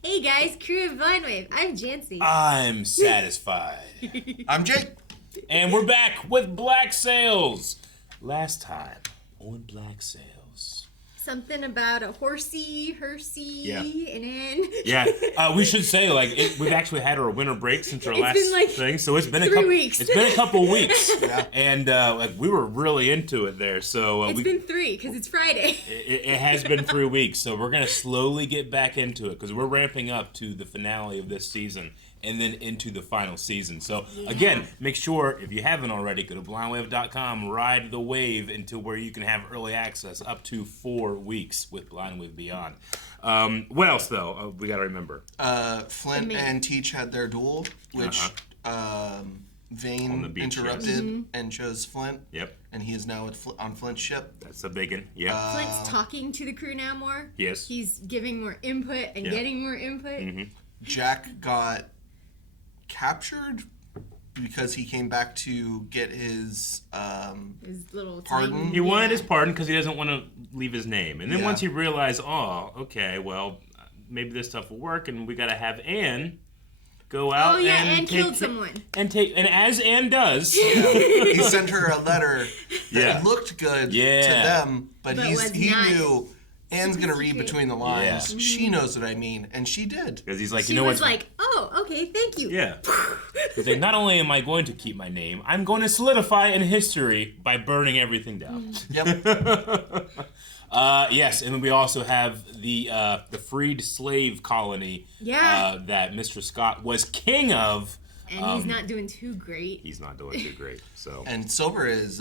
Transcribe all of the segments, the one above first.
Hey guys, crew of Blindwave. I'm Janci. I'm satisfied. I'm Jake. And we're back with Black Sails. Last time on Black Sails. Something about a horsey, hersey, an inn. Yeah, we should say, we've actually had our winter break since our last thing, so it's been 3 weeks. It's been a couple weeks, and we were really into it there. So it's been 3 because it's Friday. It has been 3 weeks, so we're gonna slowly get back into it because we're ramping up to the finale of this season and then into the final season. So again, make sure if you haven't already, go to blindwave.com, ride the wave into where you can have early access up to 4 weeks with Blindwave Beyond. What else though? We gotta remember. Flint and Teach had their duel, which Vane interrupted and chose Flint. Yep. And he is now on Flint's ship. That's a big one. Yeah. Flint's talking to the crew now more. Yes. He's giving more input and getting more input. Mm-hmm. Jack got captured because he came back to get his little pardon. He wanted his pardon because he doesn't want to leave his name. And then once he realized, maybe this stuff will work, and we got to have Anne go out and killed someone. And as Anne does. He sent her a letter that looked good to them, but he knew Anne's going to read between the lines. Yeah. Mm-hmm. She knows what I mean, and she did. Because he's like, she was like, oh, okay, thank you. Yeah. He's like, not only am I going to keep my name, I'm going to solidify in history by burning everything down. Yep. Yes, and then we also have the freed slave colony that Mr. Scott was king of. And he's not doing too great. He's not doing too great. So. And Silver is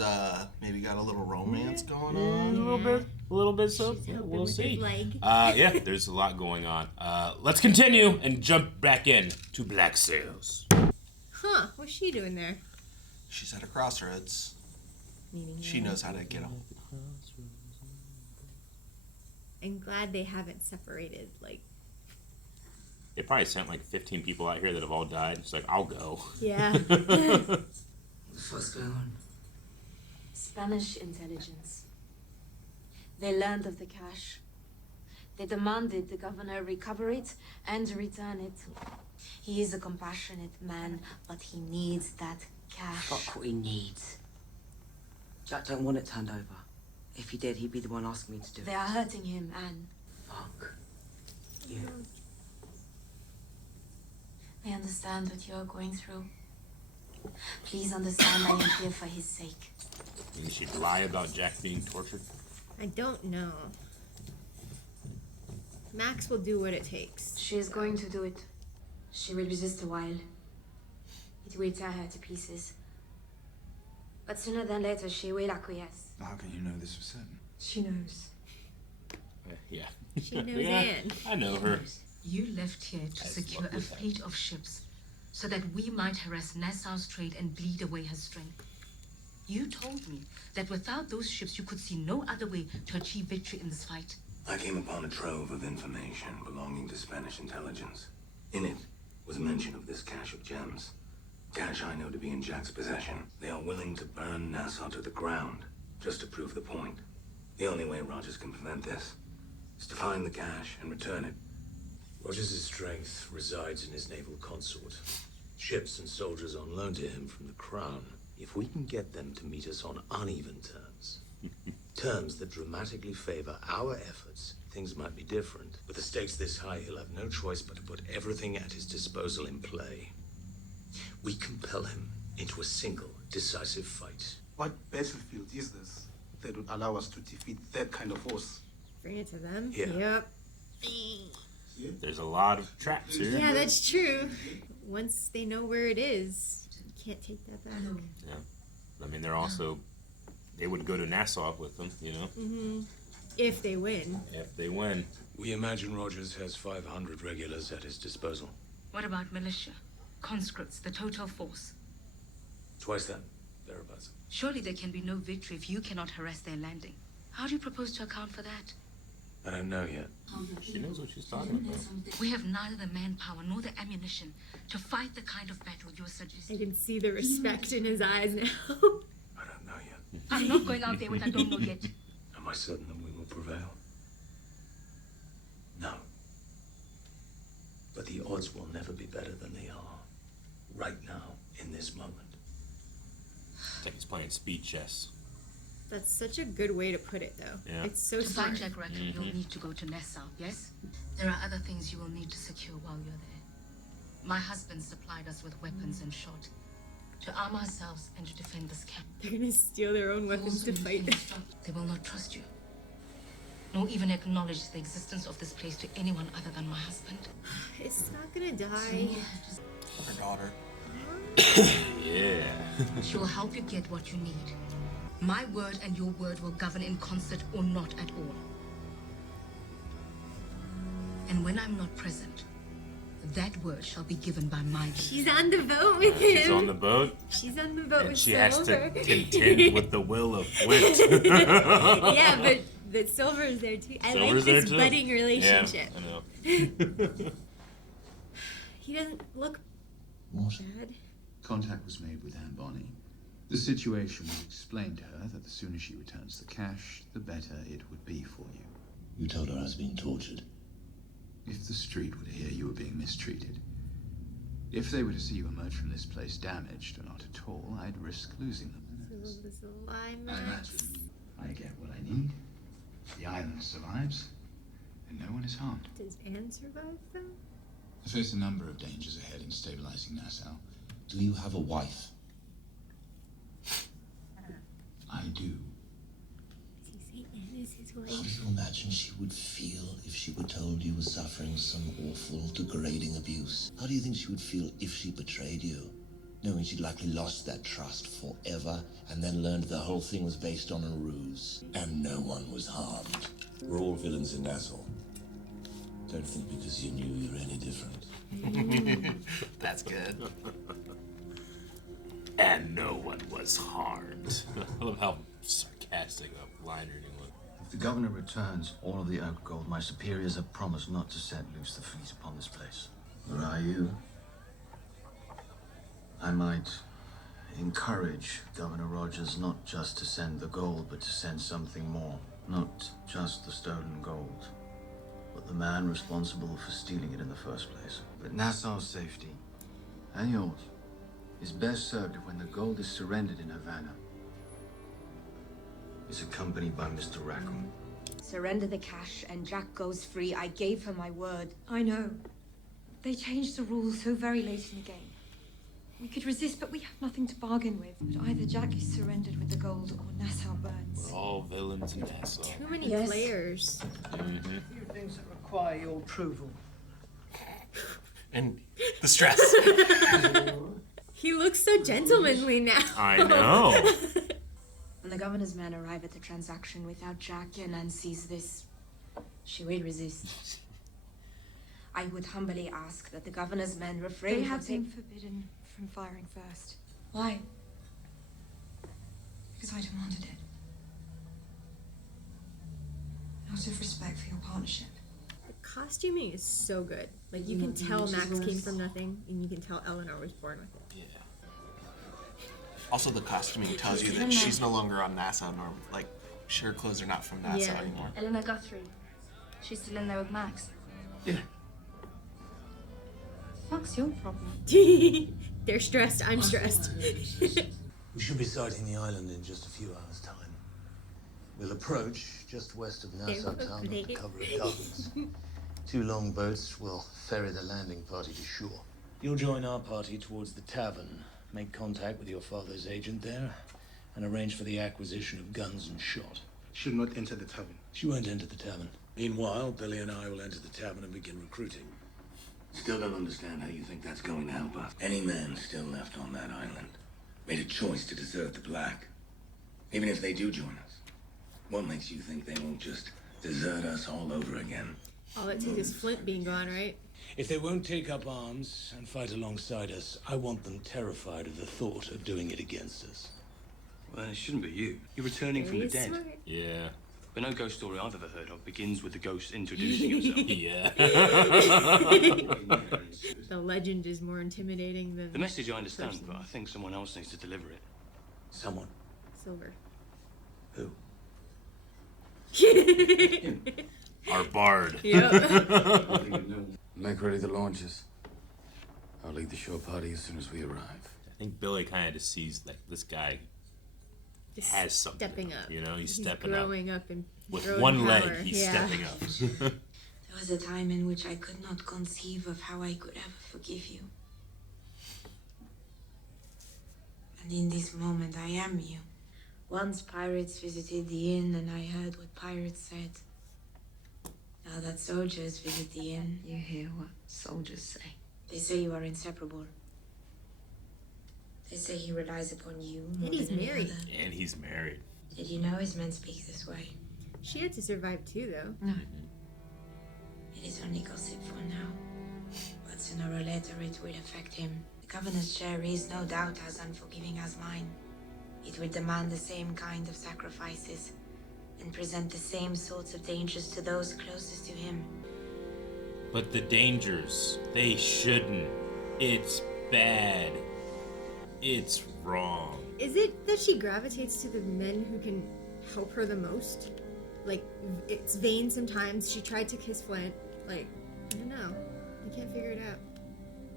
maybe got a little romance going on. A little bit. So we'll see. There's a lot going on. Let's continue and jump back in to Black Sails. Huh? What's she doing there? She's at a crossroads. She knows how to get a. I'm glad they haven't separated. They probably sent 15 people out here that have all died. It's like, I'll go. Yeah. What's going on? Spanish intelligence. They learned of the cash. They demanded the governor recover it and return it. He is a compassionate man, but he needs that cash. Fuck what he needs. Jack don't want it turned over. If he did, he'd be the one asking me to do it. They are hurting him, Anne. Fuck you. I understand what you are going through. Please understand I am here for his sake. And she'd lie about Jack being tortured? I don't know. Max will do what it takes. She is going to do it. She will resist a while. It will tear her to pieces. But sooner than later, she will acquiesce. How can you know this for certain? She knows. Yeah. She knows Anne. I know her. You left here to secure a fleet of ships so that we might harass Nassau's trade and bleed away her strength. You told me that without those ships, you could see no other way to achieve victory in this fight. I came upon a trove of information belonging to Spanish intelligence. In it was mention of this cache of gems. Cache I know to be in Jack's possession. They are willing to burn Nassau to the ground just to prove the point. The only way Rogers can prevent this is to find the cache and return it. Rogers' strength resides in his naval consort. Ships and soldiers on loan to him from the Crown. If we can get them to meet us on uneven terms, terms that dramatically favor our efforts, things might be different. With the stakes this high, he'll have no choice but to put everything at his disposal in play. We compel him into a single, decisive fight. What battlefield is this that would allow us to defeat that kind of force? Bring it to them. Yeah. Yep. There's a lot of traps here. Yeah, that's true. Once they know where it is, you can't take that back. Yeah. I mean, they would go to Nassau with them, you know? Mm-hmm. If they win. If they win. We imagine Rogers has 500 regulars at his disposal. What about militia? Conscripts, the total force? Twice that, thereabouts. Surely there can be no victory if you cannot harass their landing. How do you propose to account for that? I don't know yet. She knows what she's talking about. We have neither the manpower nor the ammunition to fight the kind of battle you're I suggesting. can see the respect in his eyes now. I don't know yet. I'm not going out there with I don't know yet. Am I certain that we will prevail? No. the odds will never be better than they are. Right now, in this moment. It's like he's playing speed chess. That's such a good way to put it, though. Yeah. It's so To smart. find Jack Rackham, you'll need to go to Nassau, yes? There are other things you will need to secure while you're there. My husband supplied us with weapons and shot. To arm ourselves and to defend this camp. They're gonna steal their own weapons to fight. They will not trust you. Nor even acknowledge the existence of this place to anyone other than my husband. It's not gonna die. Our daughter. Yeah. She will help you get what you need. My word and your word will govern in concert or not at all. And when I'm not present, that word shall be given by my vote. She's on the boat with him. She's on the boat. She's on the boat And with she Silver. has to contend with the will of Flint. Yeah, but Silver is there too. I like Silver's this there too. budding relationship. Yeah, I know. He doesn't look bad. Contact was made with Anne Bonny. The situation was explained to her that the sooner she returns the cash, the better it would be for you. You told her I was being tortured. If the street were to hear you were being mistreated, if they were to see you emerge from this place damaged or not at all, I'd risk losing them. Silver's a lie, I Max. imagine I get what I need. The island survives, and no one is harmed. Does Anne survive though? I face a number of dangers ahead in stabilizing Nassau. Do you have a wife? I do. Does he say Anne is his How do wife? you imagine she would feel if she were told you were suffering some awful, degrading abuse? How do you think she would feel if she betrayed you? Knowing she'd likely lost that trust forever, and then learned the whole thing was based on a ruse, and no one was harmed. We're all villains in Nassau. Don't think because you knew you're any different. That's good. And no one was harmed. I love how sarcastic a line reading was. If the governor returns all of the oak gold, my superiors have promised not to set loose the fleet upon this place. Where are you? I might encourage Governor Rogers not just to send the gold, but to send something more. Not just the stolen gold, but the man responsible for stealing it in the first place. But Nassau's safety, and yours, is best served if when the gold is surrendered in Havana, is accompanied by Mr. Rackham. Surrender the cash and Jack goes free. I gave her my word. I know. They changed the rules so very late in the game. We could resist, but we have nothing to bargain with. But either Jack is surrendered with the gold or Nassau burns. We're all villains in Nassau. Too many players. Mm-hmm. A few things that require your approval. And the stress. He looks so gentlemanly now. I know. When the governor's men arrive at the transaction without Jack and Anne sees this, she will resist. I would humbly ask that the governor's men refrain They from have been forbidden from firing first. Why? Because I demanded it. Out of respect for your partnership. The costuming is so good. Like, you can tell Max came from nothing, and you can tell Eleanor was born with it. Yeah. Also, the costuming tells you that she's no longer on Nassau norm. Like, her clothes are not from Nassau Yeah. anymore. Eleanor Guthrie. She's still in there with Max. Yeah. Fuck's your problem? They're stressed. I'm stressed. We should be sighting the island in just a few hours' time. We'll approach just west of Nassau town under cover of darkness. 2 long boats will ferry the landing party to shore. You'll join our party towards the tavern, make contact with your father's agent there, and arrange for the acquisition of guns and shot. Should not enter the tavern. She won't enter the tavern. Meanwhile, Billy and I will enter the tavern and begin recruiting. Still don't understand how you think that's going to help us. Any man still left on that island made a choice to desert the Black. Even if they do join us, what makes you think they won't just desert us all over again? All it takes is Flint being gone, right? If they won't take up arms and fight alongside us, I want them terrified of the thought of doing it against us. Well, it shouldn't be you. You're returning from the dead. Yeah. But no ghost story I've ever heard of begins with the ghost introducing himself. Yeah. The legend is more intimidating than The message I understand, but I think someone else needs to deliver it. Someone? Silver. Who? Our bard. Yep. Make ready the launches. I'll lead the shore party as soon as we arrive. I think Billy kind of just sees like this guy Just has something. stepping up. You know, he's stepping growing up. up and With growing one power. leg, he's Yeah. stepping up. There was a time in which I could not conceive of how I could ever forgive you. And in this moment, I am you. Once pirates visited the inn and I heard what pirates said. Now that soldiers visit the inn, You hear what soldiers say. they say you are inseparable. They say he relies upon you more And he's than any married. other. And he's married. Did you know his men speak this way? She had to survive too, though. No. It is only gossip for now. But sooner or later it will affect him. The governor's chair is no doubt as unforgiving as mine. It will demand the same kind of sacrifices and present the same sorts of dangers to those closest to him. But the dangers, they shouldn't. It's bad. It's wrong. Is it that she gravitates to the men who can help her the most? Like, it's vain sometimes. She tried to kiss Flint. Like, I don't know. I can't figure it out.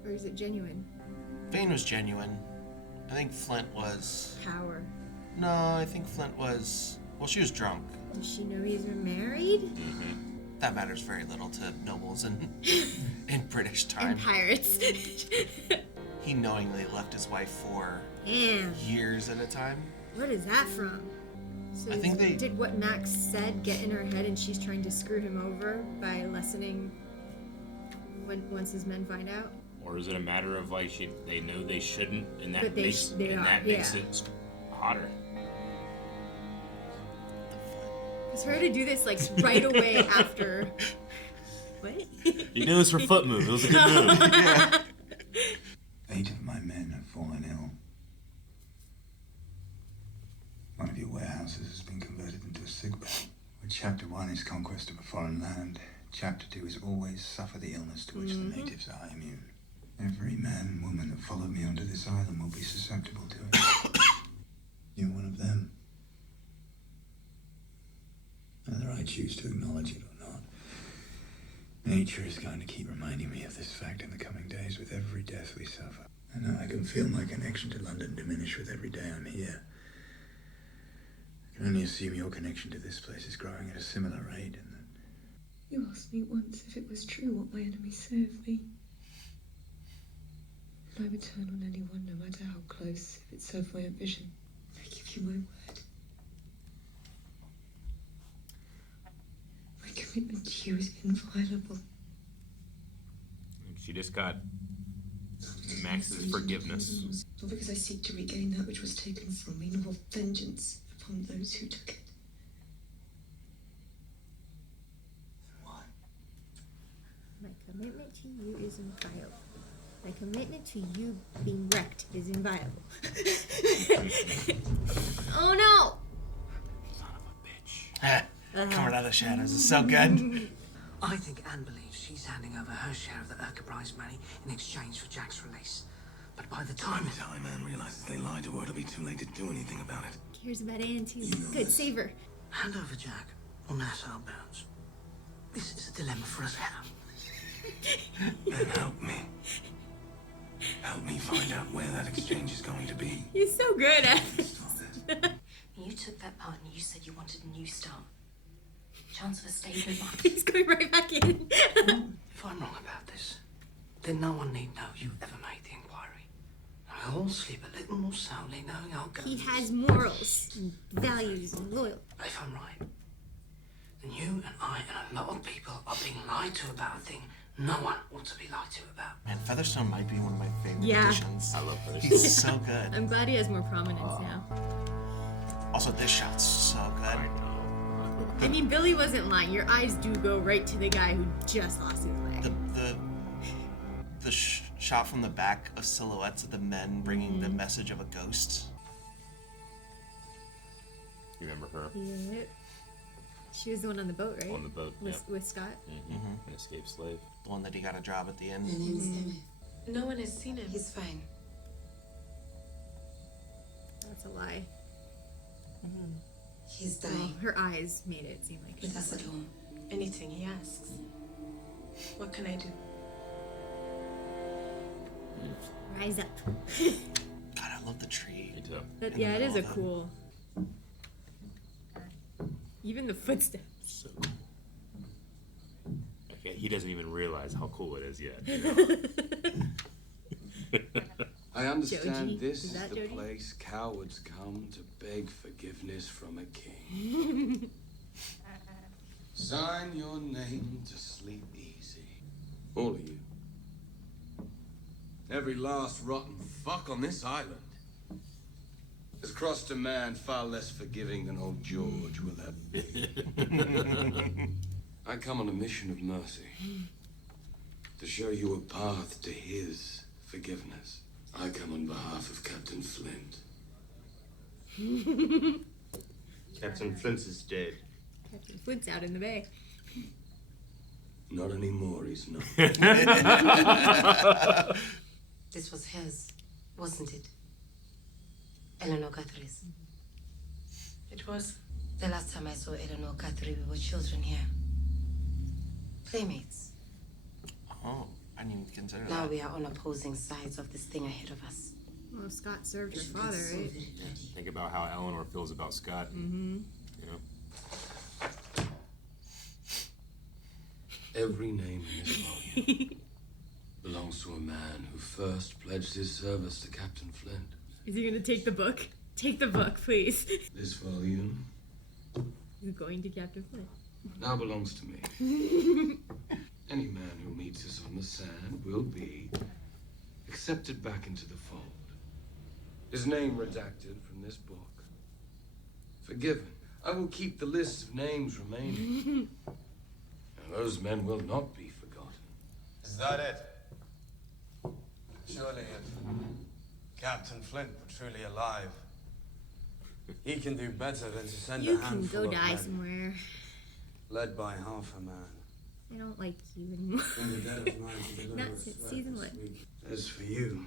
Or is it genuine? Vane was genuine. I think Flint was... Power. No, I think Flint was... Well, she was drunk. Does she know he's married? That matters very little to nobles in British time. And pirates. He knowingly left his wife for Damn. years at a time. What is that from? So I think they- did what Max said get in her head, and she's trying to screw him over by lessening once his men find out. Or is it a matter of like they know they shouldn't, and that But they makes they are, makes yeah. it hotter? It's her to do this like right away after. What? You know, it's her foot move. It was a good move. Yeah. 8 of my men have fallen ill. One of your warehouses has been converted into a sick bay. Where chapter 1 is conquest of a foreign land, chapter 2 is always suffer the illness to which the natives are immune. Every man and woman that followed me onto this island will be susceptible to it. You're one of them. Whether I choose to acknowledge it or not, nature is going to keep reminding me of this fact in the coming days with every death we suffer. I know I can feel my connection to London diminish with every day I'm here. I can only assume your connection to this place is growing at a similar rate, and that... You asked me once if it was true what my enemies say of me. And I would turn on anyone, no matter how close, if it served my ambition. I give you my word. My commitment to you is inviolable. She just got Max's forgiveness. Not because I seek to regain that which was taken from me, nor vengeance upon those who took it. My commitment to you is inviolable. My commitment to you being wrecked is inviolable. Oh no! Coming out of the shadows is so good. I think Anne believes she's handing over her share of the Urca prize money in exchange for Jack's release. But by the time Anne realizes they lied to her, it'll be too late to do anything about it. Cares about Anne too. Good, save her. hand over Jack or Nassau bounds. This is a dilemma for us now. Then help me. Help me find out where that exchange is going to be. He's so good at it. You took that part and you said you wanted a new start. Chance of a stable life. He's going right back in. If I'm wrong about this, then no one need know you ever made the inquiry. And we'll all sleep a little more soundly knowing our guns. He has morals and values and loyalty. If I'm right, then you and I and a lot of people are being lied to about a thing no one ought to be lied to about. Man, Featherstone might be one of my favorite Yeah. additions. I love Featherstone. He's so good. I'm glad he has more prominence now. Also, this shot's so good. I mean, Billy wasn't lying. Your eyes do go right to the guy who just lost his leg. The shot from the back of silhouettes of the men bringing the message of a ghost. You remember her? Yeah. She was the one on the boat, right? On the boat, with Scott. An escaped slave. The one that he got a job at the end. No one has seen him. He's fine. That's a lie. He's Well, dying. her eyes made it seem like With us at home. Anything he asks. What can I do? Rise up. God, I love the tree. Me too. But yeah, it is a cool. Even the footsteps. So cool. Okay, he doesn't even realize how cool it is yet. You know? I understand Joji? this Is is that the Joji? place cowards come to beg forgiveness from a king. Sign your name to sleep easy. All of you. Every last rotten fuck on this island has crossed a man far less forgiving than old George will ever be. I come on a mission of mercy to show you a path to his forgiveness. I come on behalf of Captain Flint. Captain Flint is dead. Captain Flint's out in the bay. Not anymore, he's not. This was hers, wasn't it? Eleanor Guthrie's. It was. The last time I saw Eleanor Guthrie, we were children here. Playmates. Oh, I didn't even consider Now that. we are on opposing sides of this thing ahead of us. Well, Scott served her father, right? Think about how Eleanor feels about Scott. Mm-hmm. You know? Every name in this volume belongs to a man who first pledged his service to Captain Flint. Is he gonna take the book? Take the book, please. This volume He's going to Captain Flint. now belongs to me. Any man who meets us on the sand will be accepted back into the fold. His name redacted from this book. Forgiven. I will keep the list of names remaining. And those men will not be forgotten. Is that it? Surely if Captain Flint were truly alive, he can do better than to send You a can handful go of die men, somewhere. led by half a man. I don't like you anymore. In the dead of night to deliver Not a since sweat season and 1. sleep. As for you,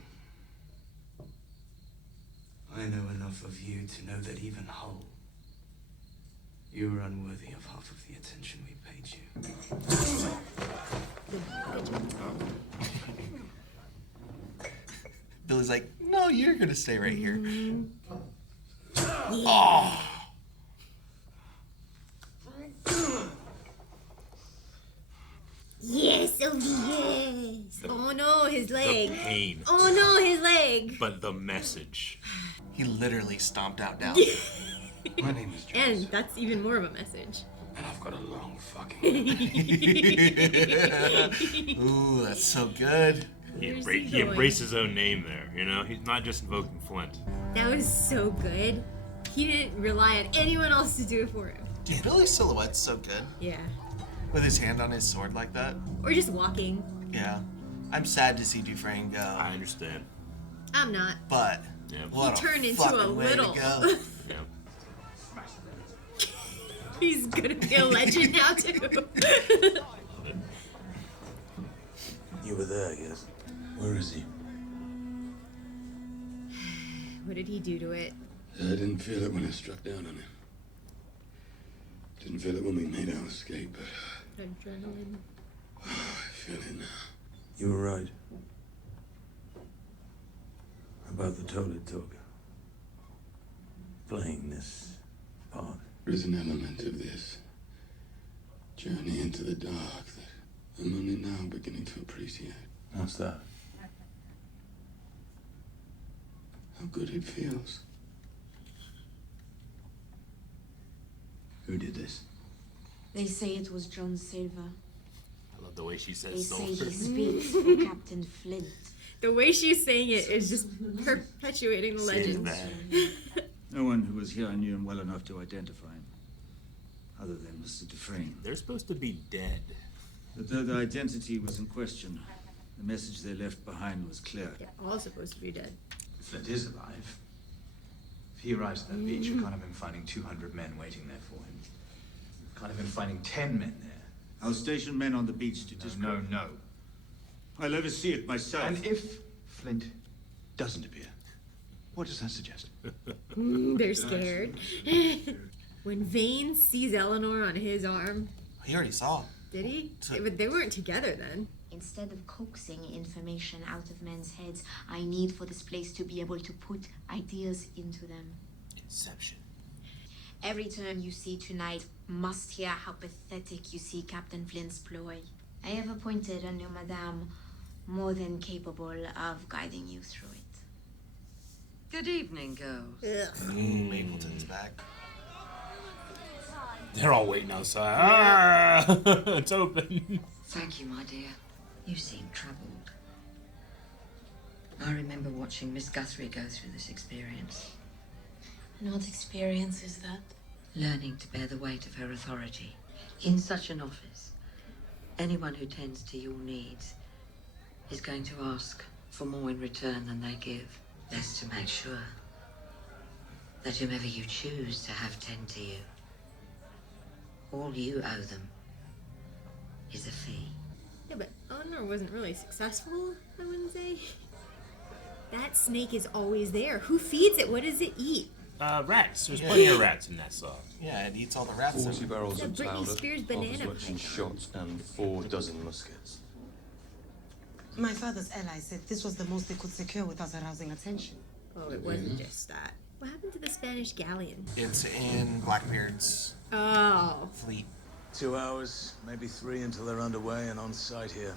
I know enough of you to know that even whole, you are unworthy of half of the attention we paid you. Billy's like, no, you're gonna stay right here. Yeah. Oh. Yes, oh yes. Oh no, his leg. The pain. Oh no, his leg. But the message. He literally stomped out down. My name is John. And that's even more of a message. And I've got a long fucking Ooh, that's so good. He Where's he embraced his own name there, you know? He's not just invoking Flint. That was so good. He didn't rely on anyone else to do it for him. Dude, Billy's silhouette's so good. Yeah. With his hand on his sword like that. Or just walking. Yeah. I'm sad to see Dufresne go. I understand. I'm not. But yeah. What He turned into fucking a way to little. go. Yeah. He's gonna be a legend now too. You were there, yes? Where is he? What did he do to it? I didn't feel it when I struck down on him. Didn't feel it when we made our escape, but Adrenaline. I feel it now. You were right. About the Toilet Talk. Playing this part. There's an element of this journey into the dark that I'm only now beginning to appreciate. What's that? How good it feels. Who did this? They say it was John Silver. I love the way she They says say he Silver. speaks for Captain Flint. The way she's saying it is just perpetuating the legend. No one who was here knew him well enough to identify him, other than Mr. Dufresne. They're supposed to be dead. But though the identity was in question, the message they left behind was clear. They're all supposed to be dead. Flint is alive. If he arrives at that beach, you can't have him finding 200 men waiting there for him. You can't have him finding 10 men there. I'll station men on the beach to discover. No. I'll oversee it myself. And if Flint doesn't appear, what does that suggest? They're scared. When Vane sees Eleanor on his arm, He already saw. Did he? But they weren't together then. Instead of coaxing information out of men's heads, I need for this place to be able to put ideas into them. Inception. Every turn you see tonight must hear how pathetic you see Captain Flint's ploy. I have appointed a new madame more than capable of guiding you through it. Good evening, girls. Mapleton's back. They're all waiting outside. Ah! It's open. Thank you, my dear. You seem troubled. I remember watching Miss Guthrie go through this experience. And what experience is that? Learning to bear the weight of her authority. In such an office, anyone who tends to your needs is going to ask for more in return than they give. Best to make sure that whomever you choose to have tend to you, all you owe them is a fee. Yeah, but Eleanor wasn't really successful, I wouldn't say. That snake is always there. Who feeds it? What does it eat? Rats. There's plenty of rats in that saw. Yeah, it eats all the rats. 40 barrels of Britney powder, Spears half banana as much in plant. shots, and 4 dozen muskets. My father's ally said this was the most they could secure without arousing attention. Oh, it wasn't just that. What happened to the Spanish galleon? It's in Blackbeard's fleet. 2 hours, maybe 3 until they're underway and on site here.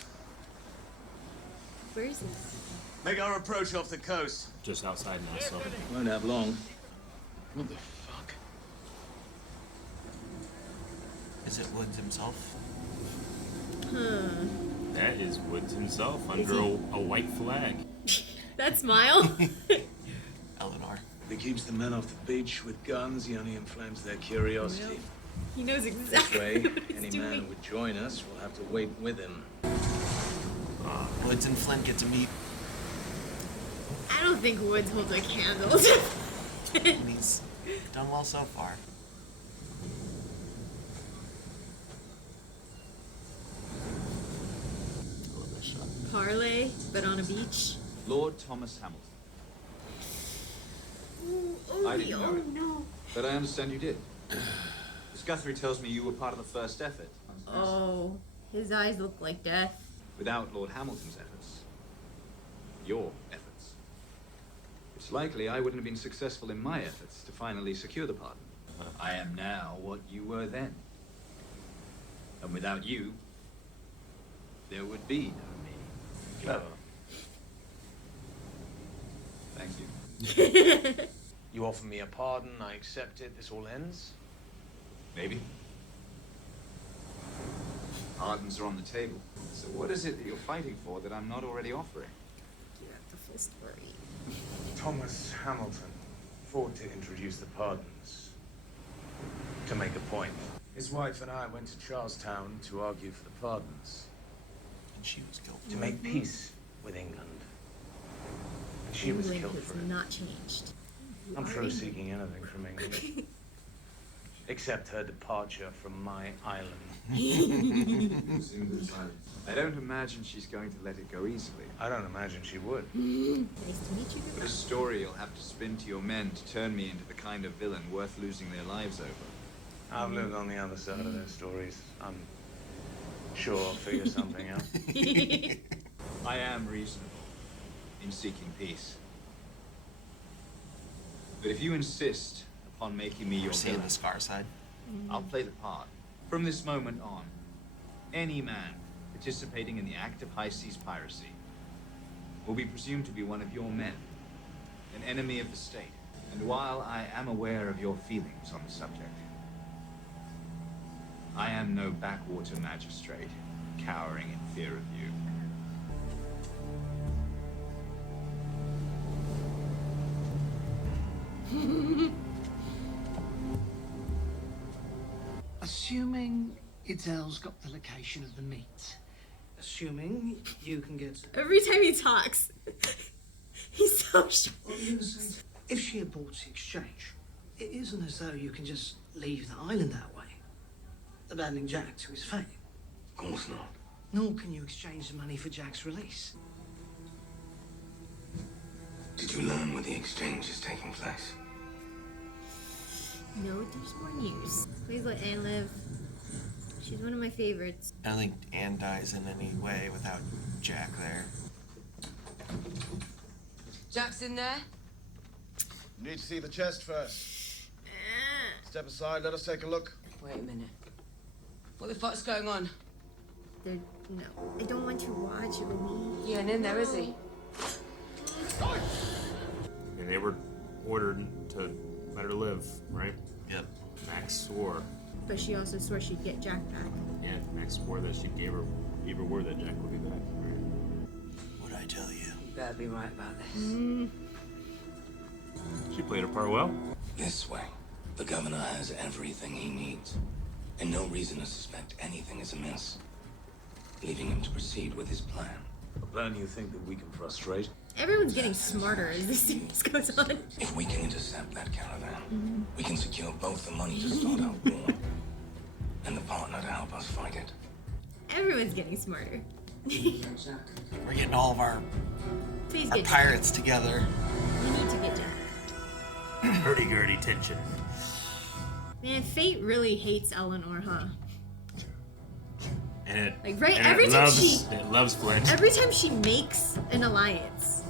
Where is this? Make our approach off the coast. Just outside Nassau. Won't have long. What the fuck? Is it Woods himself? Huh. That is Woods himself under a white flag. That smile? Eleanor. He keeps the men off the beach with guns. He only inflames their curiosity. Well, he knows This exactly way, what he's any doing. man who would join us will have to wait with him. Woods and Flint get to meet. I don't think Woods holds a candle. And he's done well so far. I love this shot. Parlay, but on a beach. Lord Thomas Hamilton. Oh, I didn't know it. no. But I understand you did. Miss Guthrie tells me you were part of the first effort. Oh, his eyes look like death. Without Lord Hamilton's efforts. Your efforts. It's likely I wouldn't have been successful in my efforts to finally secure the pardon. I am now what you were then. And without you, there would be no me. Clever. Thank you. You offer me a pardon, I accept it, this all ends? Maybe. Pardons are on the table. So what is it that you're fighting for that I'm not already offering? You have the full story. Thomas Hamilton fought to introduce the pardons. To make a point. His wife and I went to Charlestown to argue for the pardons. And she was killed. To make peace with England. And she was England killed has for it. not changed. I'm You are through England. seeking anything from England. Except her departure from my island. I don't imagine she's going to let it go easily. I don't imagine she would. Nice to meet you. But a story you'll have to spin to your men to turn me into the kind of villain worth losing their lives over. I've lived on the other side of their stories. I'm sure I'll figure something out. I am reasonable in seeking peace. But if you insist upon making me your Seeing villain, the Scar side. I'll play the part. From this moment on, any man participating in the act of high seas piracy will be presumed to be one of your men, an enemy of the state. And while I am aware of your feelings on the subject, I am no backwater magistrate cowering in fear of you. Assuming Idzel's got the location of the meat. Assuming you can get... Every time he talks, he's so short. Well, you understand? If she aborts the exchange, it isn't as though you can just leave the island that way, abandoning Jack to his fate. Of course not. Nor can you exchange the money for Jack's release. Did you learn where the exchange is taking place? No, there's more news. Please let Anne live. She's one of my favorites. I don't think Anne dies in any way without Jack there. Jack's in there? You need to see the chest first. Step aside, let us take a look. Wait a minute. What the fuck's going on? No, I don't want to watch it with me. He ain't in there, is he? And they were ordered to let her live, right? Yep. Max swore. But she also swore she'd get Jack back. Yeah, Max swore that she gave her word that Jack would be back. Right? What'd I tell you? You better be right about this. She played her part well. This way. The governor has everything he needs, and no reason to suspect anything is amiss, leaving him to proceed with his plan. A plan you think that we can frustrate? Everyone's getting smarter as this series goes on. If we can intercept that caravan, we can secure both the money to start our war and the partner to help us fight it. Everyone's getting smarter. We're getting all of our Please our get pirates together. We need to get Jack. Hurdy-gurdy tension. Man, Fate really hates Eleanor, huh? And it, Like, right, and every it time loves, it loves Flint. Every time she makes an alliance,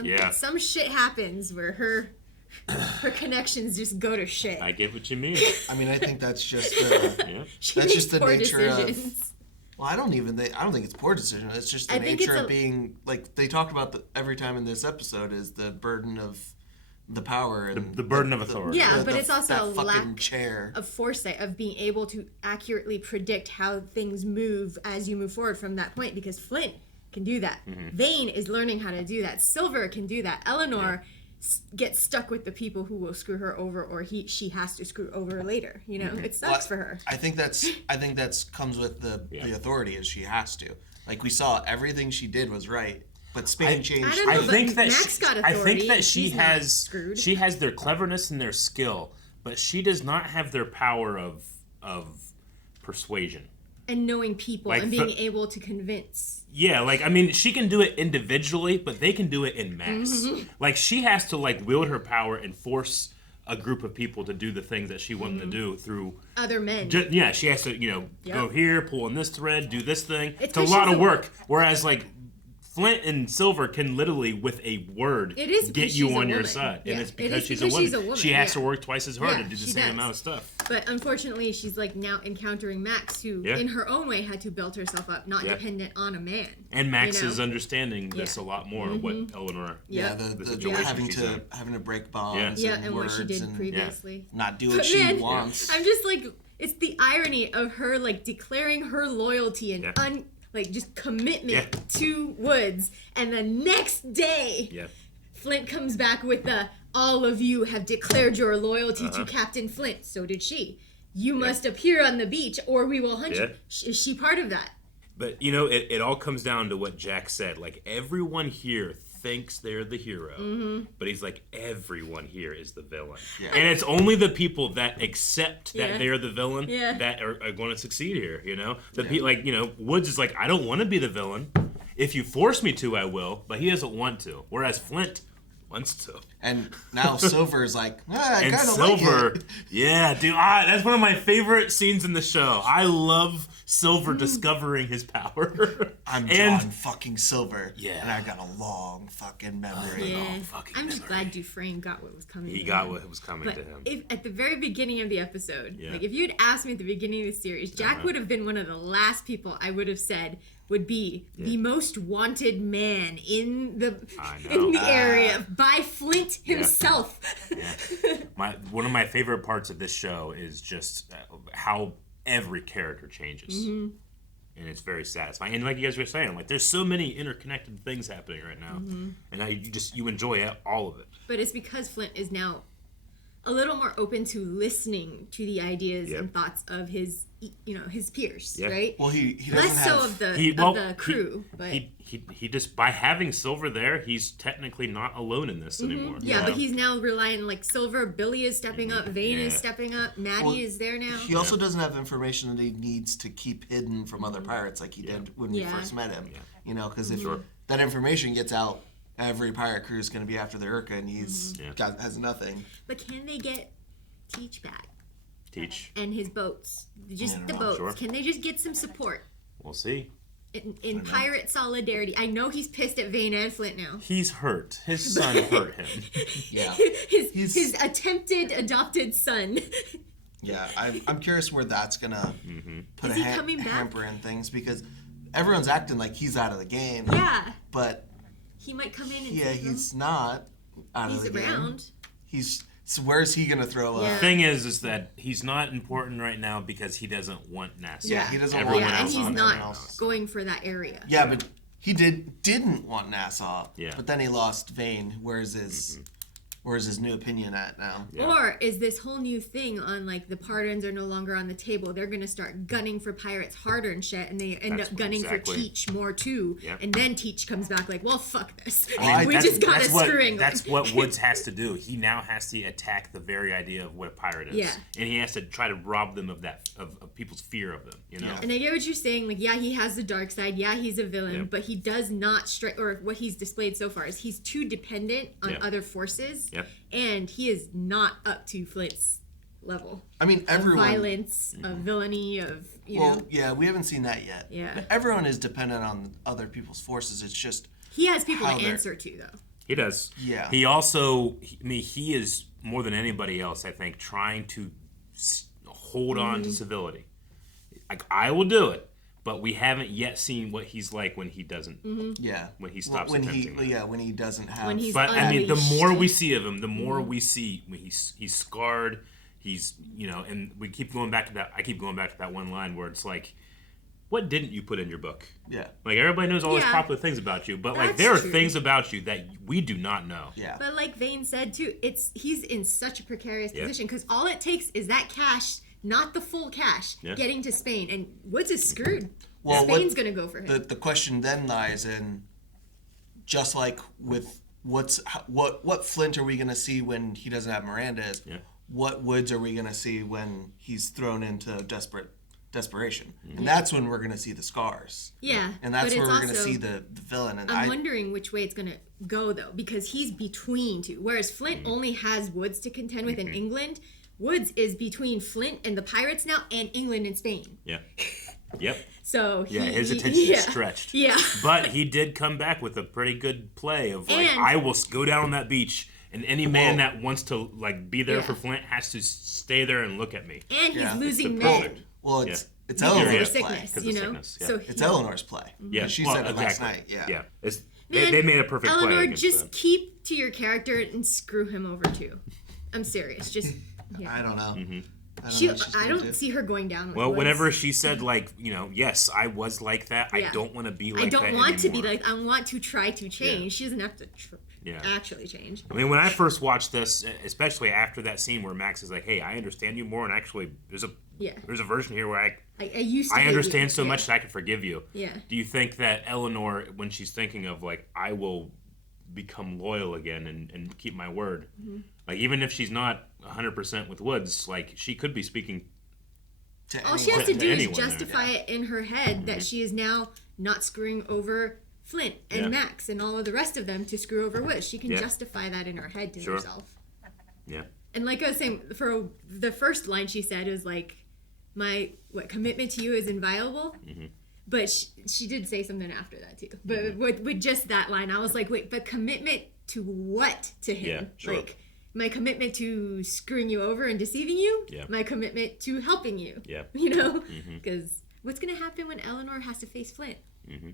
Yeah. some shit happens where her connections just go to shit. I get what you mean. I mean, I think that's just She that's just the makes poor nature decisions. of. Well, I don't think it's poor decision. It's just the I think nature it's of being like they talked about every time in this episode is the burden of the power and the burden of authority. Yeah, but it's also a that lack chair. of foresight, of being able to accurately predict how things move as you move forward from that point, because Flint can do that. Vane is learning how to do that. Silver can do that. Eleanor gets stuck with the people who will screw her over, or she has to screw over later. You know, it sucks for her. I think that's comes with the authority is she has to. Like we saw, everything she did was right. But Spain changed. I don't know, I think that Max got authority. I think that She's not screwed. she has their cleverness and their skill, but she does not have their power of persuasion. And knowing people Like and being able to convince. Yeah, like I mean, she can do it individually, but they can do it in mass. Like she has to like wield her power and force a group of people to do the things that she wanted to do through Other men. Yeah, she has to go Yep. here, pull on this thread, do this thing. It's It's a 'cause lot she's of a- work. Whereas like Flint and Silver can literally, with a word, It is get because you she's a on your woman. side. Yeah. And it's It because is she's because a woman. she's a woman, She has to yeah. work twice as hard Yeah, to do the she same does. amount of stuff. But unfortunately, she's like now encountering Max, who Yeah. in her own way had to build herself up, not Yeah. dependent on a man. And Max you know? is understanding this a lot more. What Eleanor, the situation having she's to in. having to break bonds. Yeah, and and what she words did and previously. not do But what she man, wants. I'm just like, it's the irony of her like declaring her loyalty and just commitment to Woods, and the next day, Flint comes back with the all of you have declared your loyalty to Captain Flint. So did she. You must appear on the beach, or we will hunt you. Is she part of that? But it all comes down to what Jack said. Like everyone here thinks they're the hero, but he's like everyone here is the villain, and it's only the people that accept that they're the villain that are going to succeed here. Woods is like, I don't want to be the villain. If you force me to, I will, but he doesn't want to. Whereas Flint wants to. And now Silver's like, I and kind of like Silver, it. yeah, dude, that's one of my favorite scenes in the show. I love Silver discovering his power. I'm John fucking Silver. Yeah. And I got a long fucking memory. Yeah. I'm just glad Dufresne got what was coming. He to got him. what was coming But to him. If, at the very beginning of the episode, Yeah. like if you'd asked me at the beginning of the series, Jack would have been one of the last people I would have said would be the most wanted man in the area by Flint himself. One of my favorite parts of this show is just how every character changes. And it's very satisfying. And like you guys were saying, like there's so many interconnected things happening right now. And you enjoy all of it. But it's because Flint is now a little more open to listening to the ideas and thoughts of his peers, right? Well, he doesn't less so of the crew, but he just, by having Silver there, he's technically not alone in this anymore. Yeah, but he's now relying on like Silver. Billy is stepping up. Vane is stepping up. Maddie is there now. He also doesn't have information that he needs to keep hidden from other pirates like he did when we first met him. You know, because if that information gets out, every pirate crew is going to be after the Urca, and he's has nothing. But can they get Teach back? teach. And his boats. Just Yeah, the well, boats. sure. Can they just get some support? We'll see. In pirate solidarity. I know he's pissed at Vane and Flint now. He's hurt. His son hurt him. Yeah. His attempted adopted son. Yeah, I'm curious where that's gonna put Is a he coming back? hamper in things, because everyone's acting like he's out of the game. Yeah. But He might come in and yeah, save him. he's not out He's of the around. game. So where's he gonna throw The up? thing is that he's not important right now because he doesn't want NASA. Yeah, he doesn't Everyone want And else he's wants not NASA. going for that area. Yeah, but he didn't want Nassau. Yeah. But then he lost Vane. Where's his new opinion at now? Or is this whole new thing on like the pardons are no longer on the table? They're gonna start gunning for Pirates harder and shit, and they end up gunning for Teach more too. Yep. And then Teach comes back like, well, fuck this. I mean, We just gotta screw England. That's what Woods has to do. He now has to attack the very idea of what a pirate is. Yeah. And he has to try to rob them of that, of people's fear of them, you know? And I get what you're saying. Like, yeah, he has the dark side. Yeah, he's a villain, Yep. but he does not strike. Or what he's displayed so far is he's too dependent on Yep. other forces, Yep. and he is not up to Flint's level. I mean, everyone. Of violence, of villainy, of you know. Yeah, we haven't seen that yet. Yeah. But everyone is dependent on other people's forces. It's just He has people how to they're- answer to, though. He does. Yeah. He also, he is more than anybody else, I think, trying to hold on to civility. Like, I will do it, but we haven't yet seen what he's like when he doesn't. Yeah. When he stops when attempting that. when he doesn't have. When he's But I mean, the unleashed. more we see of him, the more we see when he's scarred. He's, you know, and we keep going back to that. I keep going back to that one line where it's like, what didn't you put in your book? Yeah. Like, everybody knows all these Yeah. popular things about you, but like That's there are true. things about you that we do not know. Yeah. But like Vane said too, he's in such a precarious Yeah. position because all it takes is that cash, not the full cash, Yeah. getting to Spain, and Woods is screwed. Well, Spain's what- gonna go for him. The question then lies in, just like with what Flint are we gonna see when he doesn't have Miranda? Yeah. What Woods are we gonna see when he's thrown into desperation? Mm-hmm. And that's when we're gonna see the scars. Yeah, And that's but where it's we're gonna also- see the villain. And I'm wondering which way it's gonna go though, because he's between two. Whereas Flint Mm-hmm. only has Woods to contend with in England. Woods is between Flint and the pirates now, and England and Spain. Yeah. Yep. So His attention is stretched. Yeah. But he did come back with a pretty good play of like, And- I will go down on that beach, and any man that wants to like be there Yeah. for Flint has to stay there and look at me. And he's Yeah. losing It's the men. perfect- Well, it's Yeah. it's Because of Eleanor's the play. sickness, Because you of know. sickness, yeah. So It's he- Eleanor's play. Yeah, She well, said it last exactly. night. Yeah. Yeah. Man, They made a perfect play. Eleanor, against just them. keep to your character and screw him over too. I'm serious. Just yeah. I don't know. Mm-hmm. I don't see her going down with Well, Woods. whenever she said like, you know, yes, I was like that. Yeah. I don't want to be like that I don't want to be anymore. like. I want to try to change. She doesn't have to Yeah. actually change. I mean, when I first watched this, especially after that scene where Max is like, "Hey, I understand you more," and actually, there's a version here where I used to I hate understand you. so Yeah. much that I can forgive you. Yeah. Do you think that Eleanor, when she's thinking of like, I will become loyal again and keep my word, like even if she's not 100% with Woods, like she could be speaking. All she has to do is anyone there. justify it in her head that she is now not screwing over Flint and Yeah. Max and all of the rest of them to screw over Woods. She can Yeah. justify that in her head to Sure. herself. Yeah. And like I was saying, for the first line she said is like, my commitment to you is inviolable. Mm-hmm. But she did say something after that too. But with just that line, I was like, wait, but commitment to what to him? Yeah, sure. Like my commitment to screwing you over and deceiving you. Yeah. My commitment to helping you. Yeah. You know, Mhm. because what's gonna happen when Eleanor has to face Flint? Mm-hmm.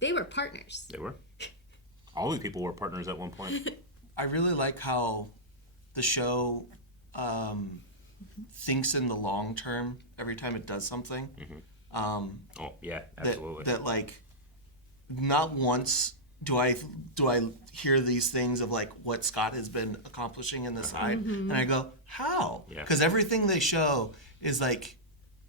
They were partners. They were. All these people were partners at one point. I really like how the show thinks in the long term every time it does something. Oh yeah, absolutely. That like, not once do I hear these things of like what Scott has been accomplishing in the side, Mhm. and I go, how? Yeah. Because everything they show is like,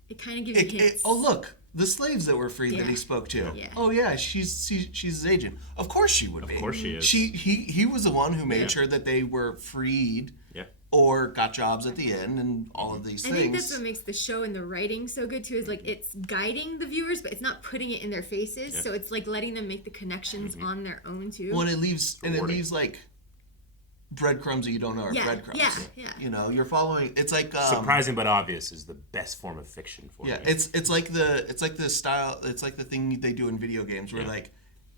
It kind of gives you hints. oh look, the slaves that were freed that Yeah. he spoke to. Yeah. Oh yeah, she's his agent. Of course she would be. Of course she is. He was the one who made Yeah. sure that they were freed. Yeah. Or got jobs at the end and all of these I things. think that's what makes the show and the writing so good too. Is like it's guiding the viewers, but it's not putting it in their faces. Yeah. So it's like letting them make the connections on their own too. Well, and it leaves like breadcrumbs that you don't know are breadcrumbs. Yeah. You know, you're following. It's like surprising but obvious is the best form of fiction for me. It's like the style. It's like the thing they do in video games where like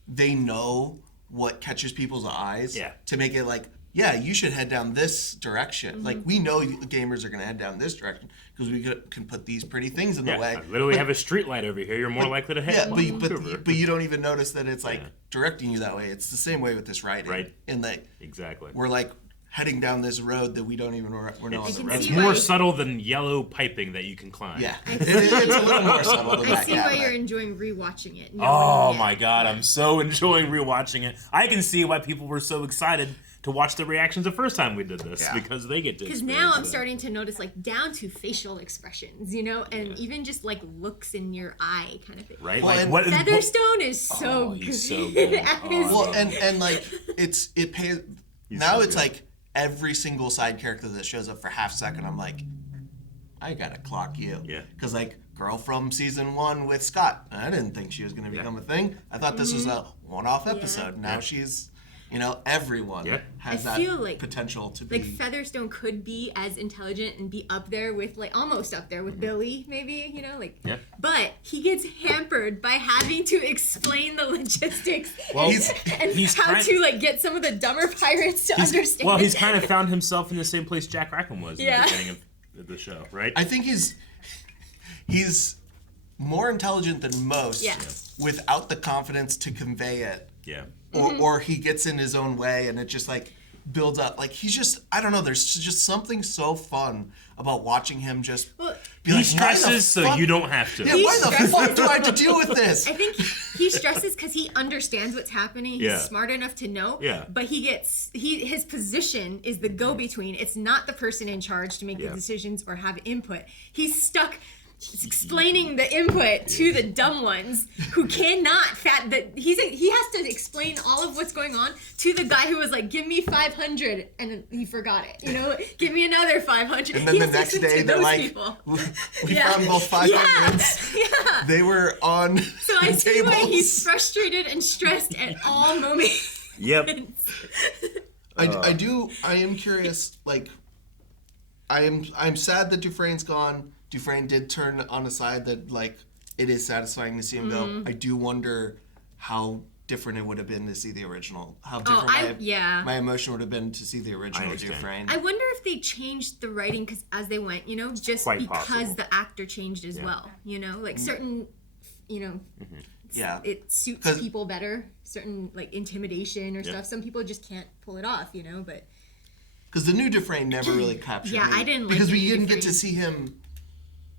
they know what catches people's eyes to make it like, yeah, you should head down this direction. Mm-hmm. Like, we know gamers are going to head down this direction because we can put these pretty things in the way. I literally have a street light over here. You're more likely to head. But you don't even notice that it's like directing you that way. It's the same way with this writing. Right. And like, exactly. We're like heading down this road that we don't even we're not on the road. It's more subtle than yellow piping that you can climb. Yeah, it's a little more subtle than that. I see why you're enjoying rewatching it. Oh my god, I'm so enjoying rewatching it. I can see why people were so excited to watch the reactions the first time we did this because they get to. Because now I'm starting to notice like down to facial expressions, you know, and even just like looks in your eye kind of thing. Right, well, like Featherstone is so good. He's so good. Well, and like it pays. Now it's like every single side character that shows up for half a second, I'm like, I gotta clock you. Yeah. Because like girl from season 1 with Scott, I didn't think she was gonna become a thing. I thought this was a one-off episode. Now she's. You know, everyone has that potential to be. Like Featherstone could be as intelligent and be up there with, like, almost up there with Billy, maybe, you know, like. Yeah. But he gets hampered by having to explain the logistics and how to, like, get some of the dumber pirates to understand. Well, he's kind of found himself in the same place Jack Rackham was in the beginning of the show, right? I think he's more intelligent than most without the confidence to convey it. Yeah. Or he gets in his own way and it just like builds up. Like he's just, I don't know, there's just something so fun about watching him just be he like, stresses so you don't have to. Yeah, why the fuck do I have to deal with this? I think he stresses because he understands what's happening. He's smart enough to know. Yeah. But his position is the go-between. It's not the person in charge to make the decisions or have input. He's stuck explaining the input to the dumb ones who cannot he has to explain all of what's going on to the guy who was like, give me 500 and he forgot it, you know, give me another 500 and then the next day they're like we found both 500s. They were on so I see why he's frustrated and stressed at all moments. Yep. I am curious, like I'm sad that Dufresne's gone. Dufresne did turn on a side that, like, it is satisfying to see him go. I do wonder how different it would have been to see the original. How different my emotion would have been to see the original Dufresne. I wonder if they changed the writing as they went, you know, just quite because possible. The actor changed as well, you know, like certain, you know, it suits people better, certain, like, intimidation or stuff. Some people just can't pull it off, you know, but... Because the new Dufresne never really captured me. I didn't like because we didn't Dufresne. get to see him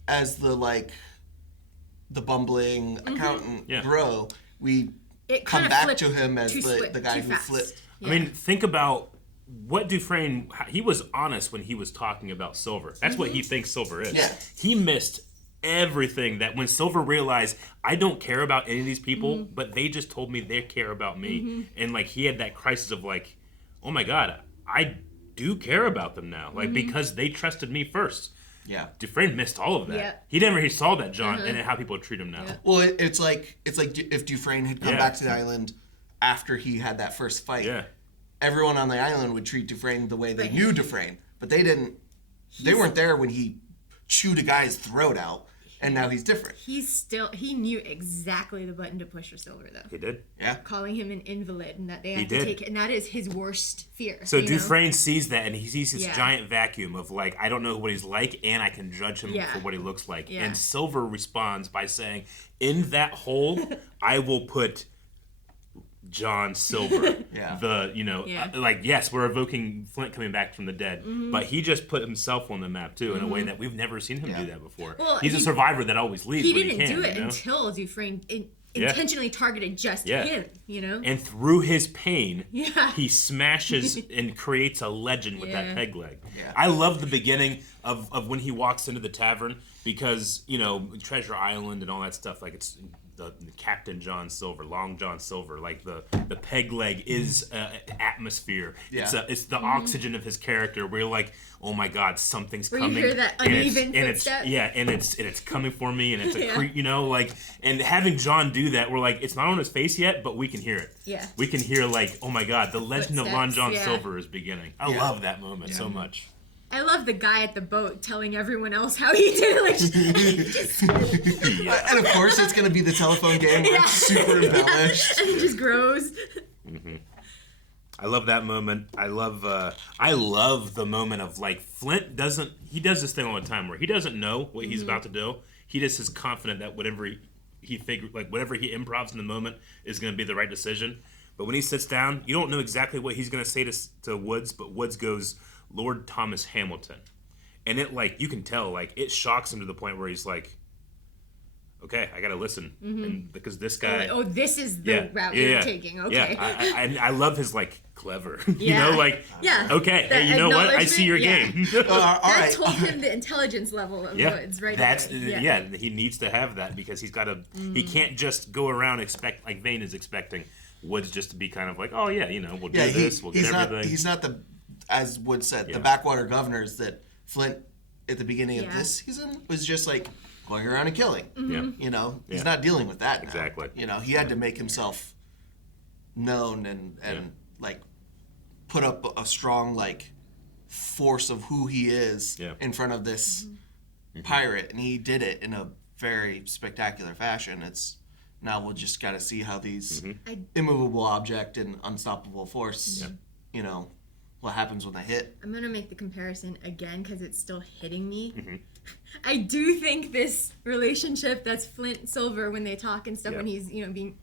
as the bumbling accountant grow. We come back to him as the guy who flipped. I mean, think about what Dufresne, he was honest when he was talking about Silver. That's what he thinks Silver is. Yeah. He missed everything that when Silver realized, I don't care about any of these people, but they just told me they care about me. And like he had that crisis of like, oh my God, I do care about them now. Like because they trusted me first. Yeah, Dufresne missed all of that. Yeah. He never saw that, John, and how people treat him now. Yeah. Well, it's like if Dufresne had come back to the island after he had that first fight. Yeah. Everyone on the island would treat Dufresne the way they knew Dufresne, but they didn't. They weren't there when he chewed a guy's throat out, and now he's different. He knew exactly the button to push for Silver, though. He did? Yeah. Calling him an invalid and that they had to take it, and that is his worst fear. So Dufresne sees that, and he sees this giant vacuum of like, I don't know what he's like, and I can judge him for what he looks like. Yeah. And Silver responds by saying, in that hole, I will put John Silver. Like, yes, we're evoking Flint coming back from the dead, but he just put himself on the map too in a way that we've never seen him do that before. Well, he's a survivor that always leaves. He when didn't he can, do it you know? until Dufresne intentionally targeted just him, you know? And through his pain, he smashes and creates a legend with that peg leg. Yeah. I love the beginning of when he walks into the tavern because, you know, Treasure Island and all that stuff, like it's the Captain John Silver, Long John Silver, like the peg leg is atmosphere. Yeah. It's the oxygen of his character. Where you're like, oh my God, something's Where coming. you hear that uneven footstep. And it's coming for me, and it's a Yeah. creep, like, and having John do that, we're like, it's not on his face yet, but we can hear it. Yeah. We can hear like, oh my God, the legend of Lon Footsteps, John yeah. Silver is beginning. I love that moment so much. I love the guy at the boat telling everyone else how he did it. Like, And of course, it's going to be the telephone game where it's super embellished. and it just grows. I love that moment. I love the moment of like Flint he does this thing all the time where he doesn't know what he's about to do. He just is confident that whatever he improvs in the moment is going to be the right decision. But when he sits down, you don't know exactly what he's going to say to Woods, but Woods goes, Lord Thomas Hamilton. And it, like, you can tell, like, it shocks him to the point where he's like, okay, I got to listen. And because this guy... Oh, this is the route you're taking. Okay. Yeah, I love his, like, clever. Yeah. You know, like, Yeah. Okay, That hey, you know what? I see your acknowledgement, game. All That right. told him the intelligence level of Woods, right? That's away. he needs to have that because he's got to. He can't just go around expect like Vane is expecting Woods just to be kind of like, oh yeah, we'll do this, we'll get everything. He's not the, as Wood said, the backwater governors that Flint at the beginning of this season was just like going around and killing. Yeah. He's not dealing with that now. Exactly. He had to make himself known and like put up a strong like force of who he is in front of this pirate, and he did it in a very spectacular fashion. Now we'll just got to see how these immovable object and unstoppable force, what happens when they hit. I'm gonna make the comparison again because it's still hitting me. I do think this relationship that's Flint Silver when they talk and stuff when he's being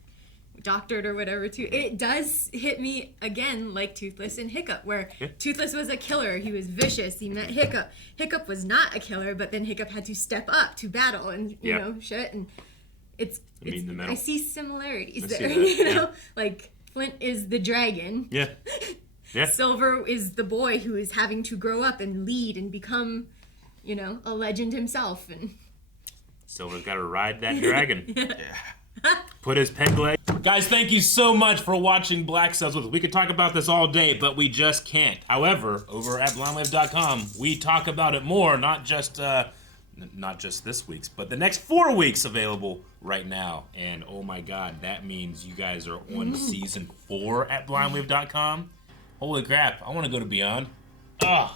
doctored or whatever too, it does hit me again like Toothless and Hiccup, where Toothless was a killer, he was vicious, he met Hiccup. Hiccup was not a killer, but then Hiccup had to step up to battle and you know shit, and it's I see similarities there. Like Flint is the dragon. Yeah. Silver is the boy who is having to grow up and lead and become, a legend himself. And Silver's got to ride that dragon. Put his peg leg. Guys, thank you so much for watching Black Sails with us. We could talk about this all day, but we just can't. However, over at blindwave.com, we talk about it more, not just this week's, but the next 4 weeks available right now. And oh my God, that means you guys are on season 4 at blindwave.com. Holy crap, I want to go to Beyond. Oh,